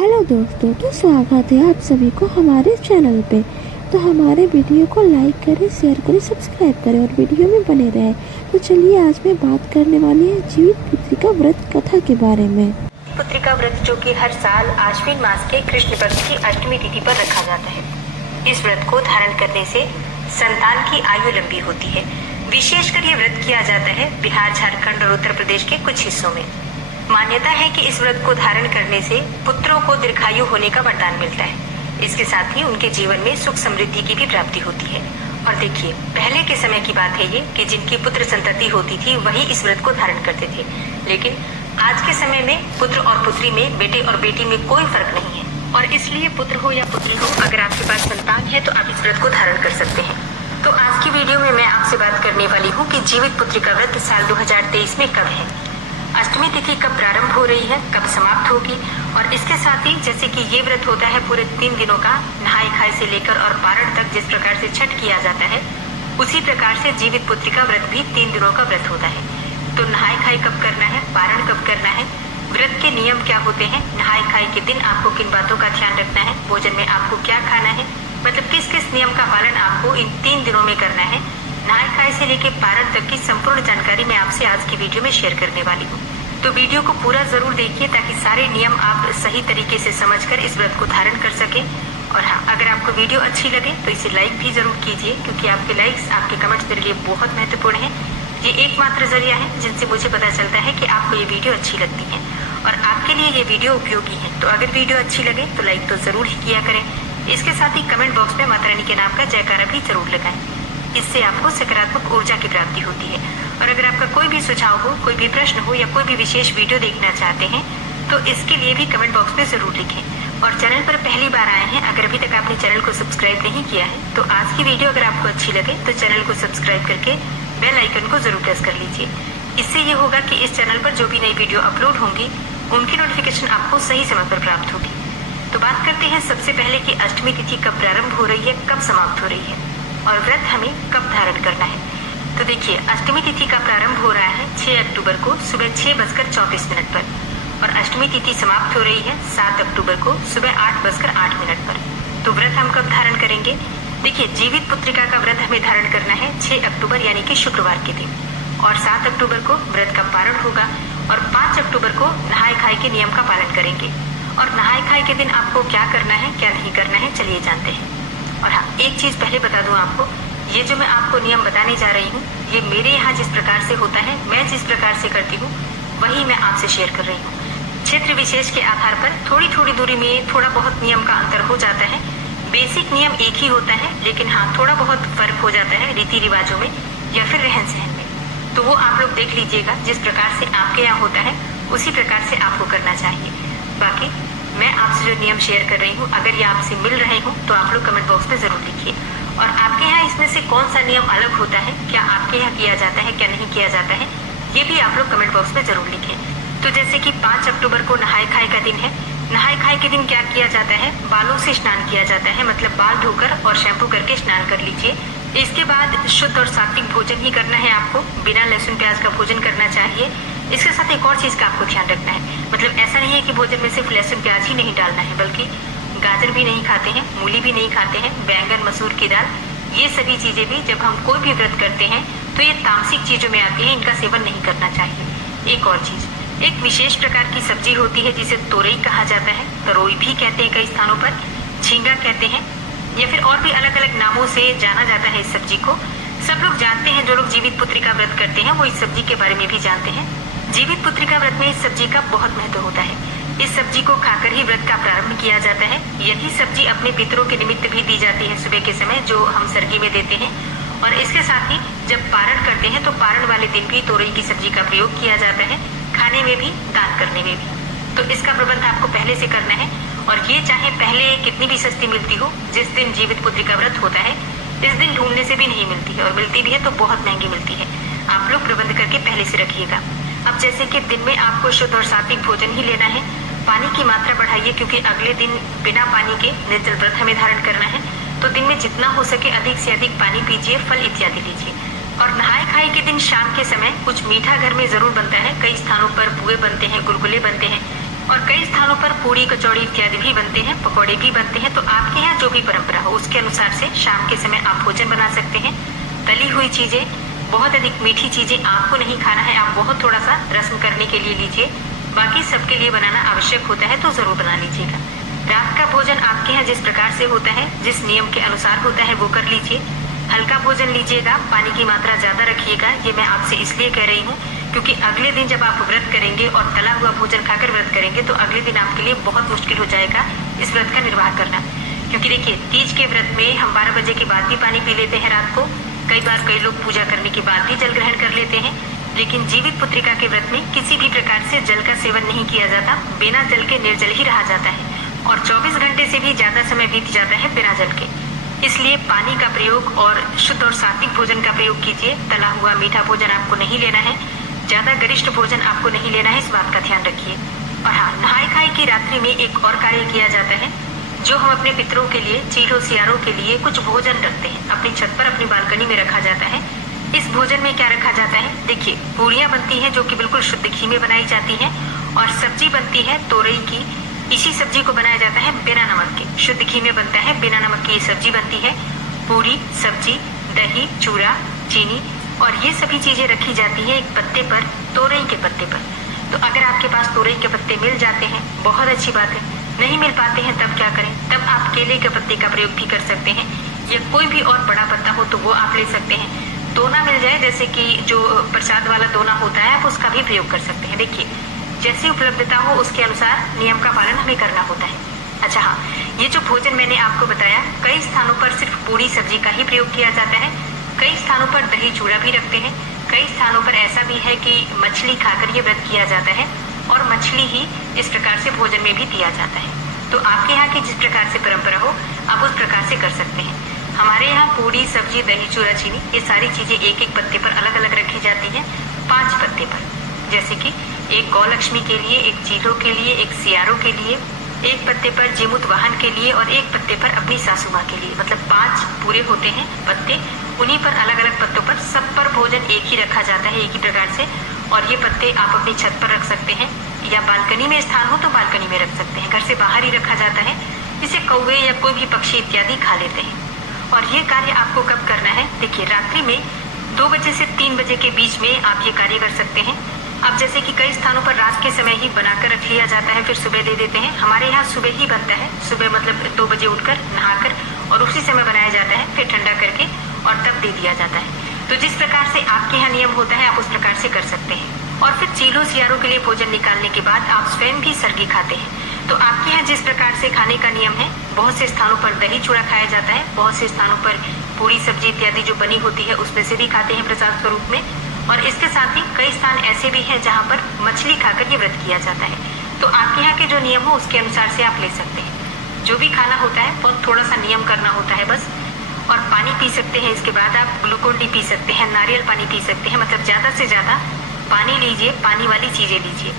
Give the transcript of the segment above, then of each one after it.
Hello दोस्तों, तो स्वागत है आप सभी को हमारे चैनल पे। तो हमारे वीडियो को लाइक करें, शेयर करें, सब्सक्राइब करें और वीडियो में बने रहें। तो चलिए आज मैं बात करने वाली है जीवित पुत्रिका व्रत कथा के बारे में। पुत्रिका व्रत जो कि हर साल आश्विन मास के कृष्ण पक्ष की अष्टमी तिथि पर रखा जाता है। इस व्रत को धारण करने से संतान की आयु लंबी होती है। विशेषकर ये व्रत किया जाता है बिहार, झारखंड और उत्तर प्रदेश के कुछ हिस्सों में। मान्यता है कि इस व्रत को धारण करने से पुत्रों को दीर्घायु होने का वरदान मिलता है। इसके साथ ही उनके जीवन में सुख समृद्धि की भी प्राप्ति होती है। और देखिए, पहले के समय की बात है ये कि जिनकी पुत्र संतति होती थी वही इस व्रत को धारण करते थे। लेकिन आज के समय में पुत्र और पुत्री में, बेटे और बेटी में कोई फर्क नहीं है। और इसलिए पुत्र हो या पुत्री हो, अगर आपके पास संतान है तो आप इस व्रत को धारण कर सकते हैं। तो आज की वीडियो में मैं आपसे बात करने वाली हूँ कि जीवित पुत्रिका व्रत साल 2023 में कब है, अष्टमी तिथि कब प्रारंभ हो रही है, कब समाप्त होगी। और इसके साथ ही जैसे कि ये व्रत होता है पूरे 3 दिनों का, नहाय खाए से लेकर और पारण तक जिस प्रकार से छठ किया जाता है, उसी प्रकार से जीवित पुत्रिका व्रत भी 3 दिनों का व्रत होता है। तो नहाय खाए कब करना है, पारण कब करना है, व्रत के नियम क्या होते हैं, नहाय खाए के दिन आपको किन बातों का ध्यान रखना है, भोजन में आपको क्या खाना है, मतलब किस किस नियम का पालन आपको इन 3 दिनों में करना है, नहाय खाए से लेकर पारण तक की संपूर्ण जानकारी मैं आपसे आज की वीडियो में शेयर करने वाली हूँ। तो वीडियो को पूरा जरूर देखिए ताकि सारे नियम आप सही तरीके से समझकर इस व्रत को धारण कर सकें। और हाँ, अगर आपको वीडियो अच्छी लगे तो इसे लाइक भी जरूर कीजिए, क्योंकि आपके लाइक्स, आपके कमेंट्स मेरे लिए बहुत महत्वपूर्ण है। ये एकमात्र जरिया है जिनसे मुझे पता चलता है कि आपको ये वीडियो अच्छी लगती है और आपके लिए ये वीडियो उपयोगी है। तो अगर वीडियो अच्छी लगे तो लाइक तो जरूर ही किया करें। इसके साथ ही कमेंट बॉक्स में माता रानी के नाम का जयकारा भी जरूर लगाएं। इससे आपको सकारात्मक ऊर्जा की प्राप्ति होती है। और अगर आपका कोई भी सुझाव हो, कोई भी प्रश्न हो या कोई भी विशेष वीडियो देखना चाहते हैं तो इसके लिए भी कमेंट बॉक्स में जरूर लिखें। और चैनल पर पहली बार आए हैं, अगर अभी तक आपने चैनल को सब्सक्राइब नहीं किया है तो आज की वीडियो अगर आपको अच्छी लगे तो चैनल को सब्सक्राइब करके बेल आइकन को जरूर प्रेस कर लीजिए। इससे ये होगा कि इस चैनल पर जो भी नई वीडियो अपलोड होंगी उनकी नोटिफिकेशन आपको सही समय पर प्राप्त होगी। तो बात करते हैं सबसे पहले कि अष्टमी तिथि कब प्रारंभ हो रही है, कब समाप्त हो रही है और व्रत हमें कब धारण करना है। तो देखिए, अष्टमी तिथि का प्रारंभ हो रहा है 6 अक्टूबर को सुबह 6:34 पर और अष्टमी तिथि समाप्त हो रही है 7 अक्टूबर को सुबह 8:08 पर। तो व्रत हम कब धारण करेंगे? देखिए, जीवित पुत्रिका का व्रत हमें धारण करना है 6 अक्टूबर यानी कि शुक्रवार के दिन, और 7 अक्टूबर को व्रत का पारण होगा और 5 अक्टूबर को नहाय खाए के नियम का पालन करेंगे। और नहाय खाए के दिन आपको क्या करना है, क्या नहीं करना है, चलिए जानते हैं। और हाँ, एक चीज पहले बता दूं आपको, ये जो मैं आपको नियम बताने जा रही हूँ ये मेरे यहाँ जिस प्रकार से होता है, मैं जिस प्रकार से करती हूँ वही मैं आपसे शेयर कर रही हूँ। क्षेत्र विशेष के आधार पर थोड़ी थोड़ी दूरी में थोड़ा बहुत नियम का अंतर हो जाता है। बेसिक नियम एक ही होता है, लेकिन हाँ थोड़ा बहुत फर्क हो जाता है रीति रिवाजों में या फिर रहन सहन में। तो वो आप लोग देख लीजिएगा, जिस प्रकार से आपके यहाँ होता है उसी प्रकार से आपको करना चाहिए। बाकी मैं आपसे जो नियम शेयर कर रही हूँ, अगर ये आपसे मिल रहे हो तो आप लोग कमेंट बॉक्स में जरूर लिखिए। और आपके यहाँ इसमें से कौन सा नियम अलग होता है, क्या आपके यहाँ किया जाता है, क्या नहीं किया जाता है, ये भी आप लोग कमेंट बॉक्स में जरूर लिखें। तो जैसे कि 5 अक्टूबर को नहाय खाए का दिन है। नहाय खाए के दिन क्या किया जाता है, बालों से स्नान किया जाता है, मतलब बाल धोकर और शैम्पू करके स्नान कर लीजिए। इसके बाद शुद्ध और सात्विक भोजन ही करना है आपको, बिना लहसुन प्याज का भोजन करना चाहिए। इसके साथ एक और चीज का आपको ध्यान रखना है, मतलब ऐसा नहीं है कि भोजन में सिर्फ लहसुन प्याज ही नहीं डालना है, बल्कि गाजर भी नहीं खाते हैं, मूली भी नहीं खाते हैं, बैंगन, मसूर की दाल, ये सभी चीजें भी जब हम कोई भी व्रत करते हैं तो ये तामसिक चीजों में आती है, इनका सेवन नहीं करना चाहिए। एक और चीज, एक विशेष प्रकार की सब्जी होती है जिसे तोरई कहा जाता है, तरोई भी कहते हैं कई स्थानों पर, झींगा कहते हैं या फिर और भी अलग अलग नामों से जाना जाता है इस सब्जी को। सब लोग जानते हैं, जो लोग जीवित पुत्रिका व्रत करते हैं वो इस सब्जी के बारे में भी जानते हैं। जीवित पुत्रिका व्रत में इस सब्जी का बहुत महत्व होता है। इस सब्जी को खाकर ही व्रत का प्रारंभ किया जाता है। यही सब्जी अपने पितरों के निमित्त भी दी जाती है सुबह के समय, जो हम सर्गी में देते हैं। और इसके साथ ही जब पारण करते हैं तो पारण वाले दिन भी तोरई की सब्जी का प्रयोग किया जाता है, खाने में भी, दान करने में भी। तो इसका प्रबंध आपको पहले से करना है। और ये चाहे पहले कितनी भी सस्ती मिलती हो, जिस दिन जीवित पुत्रिका व्रत होता है इस दिन ढूंढने से भी नहीं मिलती है, और मिलती भी है तो बहुत महंगी मिलती है। आप लोग प्रबंध करके पहले से रखिएगा। अब जैसे कि दिन में आपको शुद्ध और सात्विक भोजन ही लेना है, पानी की मात्रा बढ़ाइए, क्योंकि अगले दिन बिना पानी के निर्जल व्रत हमें धारण करना है। तो दिन में जितना हो सके अधिक से अधिक पानी पीजिए, फल इत्यादि लीजिए। और नहाय खाए के दिन शाम के समय कुछ मीठा घर में जरूर बनता है, कई स्थानों पर पुए बनते हैं, गुलगुले बनते हैं, और कई स्थानों पर पूड़ी कचौड़ी इत्यादि भी बनते हैं, पकौड़े भी बनते हैं। तो आपके यहाँ जो भी परंपरा हो उसके अनुसार से शाम के समय आप भोजन बना सकते हैं। तली हुई चीजें, बहुत अधिक मीठी चीजें आपको नहीं खाना है, आप बहुत थोड़ा सा रस्म करने के लिए लीजिए। बाकी सबके लिए बनाना आवश्यक होता है तो जरूर बना लीजिएगा। रात का भोजन आपके यहाँ जिस प्रकार से होता है, जिस नियम के अनुसार होता है वो कर लीजिए। हल्का भोजन लीजिएगा, पानी की मात्रा ज्यादा रखिएगा। ये मैं आपसे इसलिए कह रही हूँ क्योंकि अगले दिन जब आप व्रत करेंगे और तला हुआ भोजन खाकर व्रत करेंगे तो अगले दिन आपके लिए बहुत मुश्किल हो जाएगा इस व्रत का निर्वाह करना। क्योंकि देखिए, तीज के व्रत में हम 12 बजे के बाद भी पानी पी लेते हैं रात को। कई बार कई लोग पूजा करने के बाद भी जल ग्रहण कर लेते हैं, लेकिन जीवित पुत्रिका के व्रत में किसी भी प्रकार से जल का सेवन नहीं किया जाता। बिना जल के निर्जल ही रहा जाता है और 24 घंटे से भी ज्यादा समय बीत जाता है बिना जल के। इसलिए पानी का प्रयोग और शुद्ध और सात्विक भोजन का प्रयोग कीजिए। तला हुआ मीठा भोजन आपको नहीं लेना है, ज्यादा गरिष्ठ भोजन आपको नहीं लेना है, इस बात का ध्यान रखिए। और हाँ, नहाय खाए की रात्रि में एक और कार्य किया जाता है, जो हम अपने पितरों के लिए, चीलों सियारों के लिए कुछ भोजन रखते हैं। अपनी छत पर, अपनी बालकनी में रखा जाता है। इस भोजन में क्या रखा जाता है? देखिए, पूड़ियाँ बनती हैं जो कि बिल्कुल शुद्ध घी में बनाई जाती हैं, और सब्जी बनती है तोरई की। इसी सब्जी को बनाया जाता है बिना नमक के, शुद्ध घी में बनता है, बिना नमक की ये सब्जी बनती है। पूरी, सब्जी, दही, चूरा, चीनी और ये सभी चीजें रखी जाती है एक पत्ते पर, तोरई के पत्ते पर। तो अगर आपके पास तोरई के पत्ते मिल जाते हैं, बहुत अच्छी बात है। नहीं मिल पाते हैं तब क्या करें? तब आप केले के पत्ते का प्रयोग भी कर सकते हैं, या कोई भी और बड़ा पत्ता हो तो वो आप ले सकते हैं। दोना मिल जाए, जैसे कि जो प्रसाद वाला दोना होता है, आप उसका भी प्रयोग कर सकते हैं। देखिए, जैसी उपलब्धता हो उसके अनुसार नियम का पालन हमें करना होता है। अच्छा हाँ, ये जो भोजन मैंने आपको बताया, कई स्थानों पर सिर्फ पूरी सब्जी का ही प्रयोग किया जाता है, कई स्थानों पर दही चूड़ा भी रखते हैं, कई स्थानों पर ऐसा भी है कि मछली खाकर ये व्रत किया जाता है और मछली ही इस प्रकार से भोजन में भी दिया जाता है। तो आपके यहाँ की जिस प्रकार से परंपरा हो आप उस प्रकार से कर सकते हैं। हमारे यहाँ पूरी, सब्जी, दही, चूड़ा, चीनी ये सारी चीजें एक एक पत्ते पर अलग अलग रखी जाती हैं, 5 पत्ते पर। जैसे कि एक गौ लक्ष्मी के लिए, एक चीलों के लिए, एक सियारों के लिए, एक पत्ते पर जीमूत वाहन के लिए और एक पत्ते पर अपनी सासू माँ के लिए। मतलब 5 पूरे होते हैं पत्ते, उन्हीं पर अलग अलग पत्तों पर सब पर भोजन एक ही रखा जाता है, एक ही प्रकार से। और ये पत्ते आप अपनी छत पर रख सकते हैं, या बालकनी में स्थान हो तो बालकनी में रख सकते हैं। घर से बाहर ही रखा जाता है, इसे कौवे या कोई भी पक्षी इत्यादि खा लेते हैं। और ये कार्य आपको कब करना है? देखिए, रात्रि में 2 बजे से 3 बजे के बीच में आप ये कार्य कर सकते हैं। अब जैसे कि कई स्थानों पर रात के समय ही बनाकर रख लिया जाता है, फिर सुबह दे देते हैं। हमारे यहाँ सुबह ही बनता है, सुबह मतलब 2 बजे उठकर नहाकर और उसी समय बनाया जाता है, फिर ठंडा करके और तब दे दिया जाता है। तो जिस प्रकार से आपके यहाँ नियम होता है आप उस प्रकार से कर सकते हैं। और फिर चीलों सियारों के लिए भोजन निकालने के बाद आप स्वयं भी सर्गी खाते हैं। तो आपके यहाँ जिस प्रकार से खाने का नियम है, बहुत से स्थानों पर दही चूड़ा खाया जाता है, बहुत से स्थानों पर पूरी सब्जी इत्यादि जो बनी होती है उसमें से भी खाते हैं प्रसाद स्वरूप में। और इसके साथ ही कई स्थान ऐसे भी हैं जहाँ पर मछली खाकर ये व्रत किया जाता है। तो आपके यहाँ के जो नियम हो उसके अनुसार से आप ले सकते हैं। जो भी खाना होता है बहुत थोड़ा सा नियम करना होता है बस। और पानी पी सकते हैं, इसके बाद आप ग्लूकोन डी पी सकते हैं, नारियल पानी पी सकते हैं। मतलब ज्यादा से ज्यादा पानी लीजिए, पानी वाली चीजें लीजिए।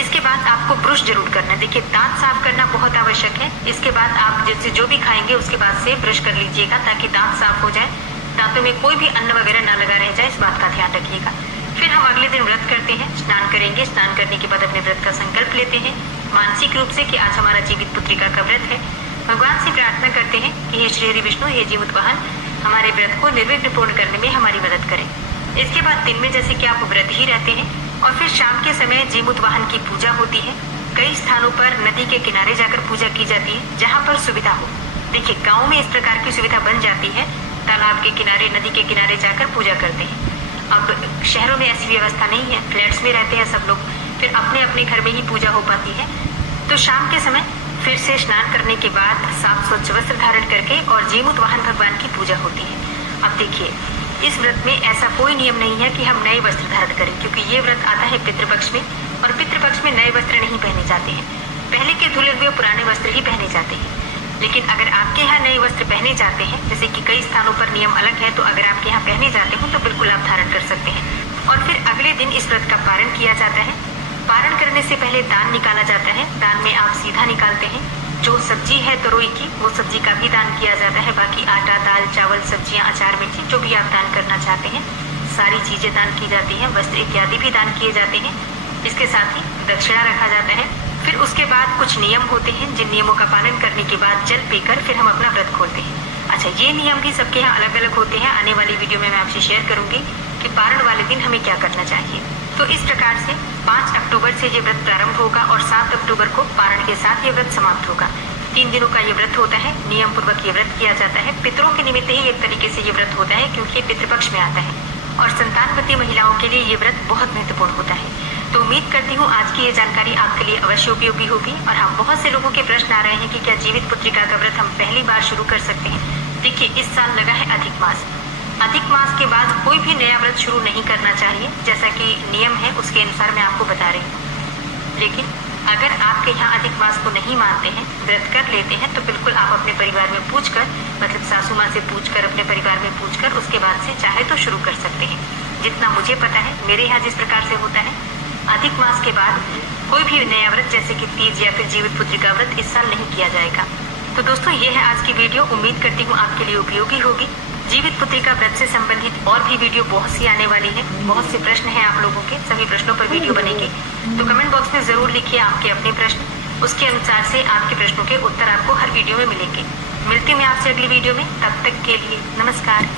इसके बाद आपको ब्रश जरूर करना है। देखिए, दांत साफ करना बहुत आवश्यक है। इसके बाद आप जैसे जो भी खाएंगे उसके बाद से ब्रश कर लीजिएगा ताकि दांत साफ हो जाए, दांतों में कोई भी अन्न वगैरह ना लगा रह जाए, इस बात का ध्यान रखिएगा। फिर हम अगले दिन व्रत करते हैं, स्नान करेंगे। स्नान करने के बाद अपने व्रत का संकल्प लेते हैं मानसिक रूप से कि आज हमारा जीवित पुत्रिका का व्रत है। भगवान से प्रार्थना करते हैं कि हे श्री हरि विष्णु, हे जीमूत वाहन, हमारे व्रत को निर्विघ्न पूर्ण करने में हमारी मदद करें। इसके बाद दिन में जैसे कि आप व्रत ही रहते हैं और फिर शाम के समय जीमूत वाहन की पूजा होती है। कई स्थानों पर नदी के किनारे जाकर पूजा की जाती है जहाँ पर सुविधा हो। देखिए, गाँव में इस प्रकार की सुविधा बन जाती है, तालाब के किनारे, नदी के किनारे जाकर पूजा करते हैं। अब शहरों में ऐसी व्यवस्था नहीं है, फ्लैट्स में रहते हैं सब लोग, फिर अपने अपने घर में ही पूजा हो पाती है। तो शाम के समय फिर से स्नान करने के बाद साफ स्वच्छ वस्त्र धारण करके और जीमूत वाहन भगवान की पूजा होती है। अब देखिए, इस व्रत में ऐसा कोई नियम नहीं है कि हम नए वस्त्र धारण करें, क्योंकि ये व्रत आता है पितृपक्ष में और पितृपक्ष में नए वस्त्र नहीं पहने जाते हैं। पहले के धुले हुए पुराने वस्त्र ही पहने जाते हैं। लेकिन अगर आपके यहाँ नए वस्त्र पहने जाते हैं, जैसे कि कई स्थानों पर नियम अलग है, तो अगर आपके यहाँ पहने जाते हो तो बिल्कुल आप धारण कर सकते हैं। और फिर अगले दिन इस व्रत का पारण किया जाता है। पारण करने से पहले दान निकाला जाता है। दान में आप सीधा निकालते हैं। जो सब्जी है तरोई की, वो सब्जी का भी दान किया जाता है। बाकी आटा, दाल, चावल, सब्जियां, अचार, मिर्ची जो भी आप दान करना चाहते हैं, सारी चीजें दान की जाती हैं। वस्त्र इत्यादि भी दान किए जाते हैं। इसके साथ ही दक्षिणा रखा जाता है। फिर उसके बाद कुछ नियम होते हैं, जिन नियमों का पालन करने के बाद जल पीकर फिर हम अपना व्रत खोलते हैं। अच्छा, ये नियम भी सबके यहाँ अलग अलग होते हैं। आने वाली वीडियो में मैं आपसे शेयर करूंगी कि पारण वाले दिन हमें क्या करना चाहिए। तो इस प्रकार से 5 अक्टूबर से ये व्रत प्रारंभ होगा और 7 अक्टूबर को पारण के साथ ये व्रत समाप्त होगा। 3 दिनों का ये व्रत होता है। नियम पूर्वक ये व्रत किया जाता है। पितरों के निमित्त ही एक तरीके से ये व्रत होता है, क्योंकि ये पितृपक्ष में आता है और संतानवती महिलाओं के लिए ये व्रत बहुत महत्वपूर्ण होता है। तो उम्मीद करती हूँ आज की ये जानकारी आपके लिए अवश्य उपयोगी होगी। और हाँ, बहुत से लोगों के प्रश्न आ रहे हैं कि क्या जीवित पुत्रिका का व्रत हम पहली बार शुरू कर सकते हैं। देखिए, इस साल लगा है अधिक मास। अधिक मास के बाद कोई भी नया व्रत शुरू नहीं करना चाहिए, जैसा कि नियम है उसके अनुसार मैं आपको बता रही हूँ। लेकिन अगर आपके यहाँ अधिक मास को नहीं मानते हैं, व्रत कर लेते हैं, तो बिल्कुल आप अपने परिवार में पूछकर, मतलब सासू माँ से पूछकर, अपने परिवार में पूछकर उसके बाद से चाहे तो शुरू कर सकते हैं। जितना मुझे पता है, मेरे यहाँ जिस प्रकार से होता है, अधिक मास के बाद कोई भी नया व्रत जैसे कि तीज या फिर जीवित पुत्रिका व्रत इस साल नहीं किया जाएगा। तो दोस्तों, ये है आज की वीडियो। उम्मीद करती हूँ आपके लिए उपयोगी होगी। जीवित पुत्रिका व्रत से संबंधित और भी वीडियो बहुत सी आने वाली है। बहुत से प्रश्न हैं आप लोगों के, सभी प्रश्नों पर वीडियो बनेगी। तो कमेंट बॉक्स में जरूर लिखिए आपके अपने प्रश्न। उसके अनुसार से आपके प्रश्नों के उत्तर आपको हर वीडियो में मिलेंगे। मिलती हूँ मैं आपसे अगली वीडियो में। तब तक के लिए नमस्कार।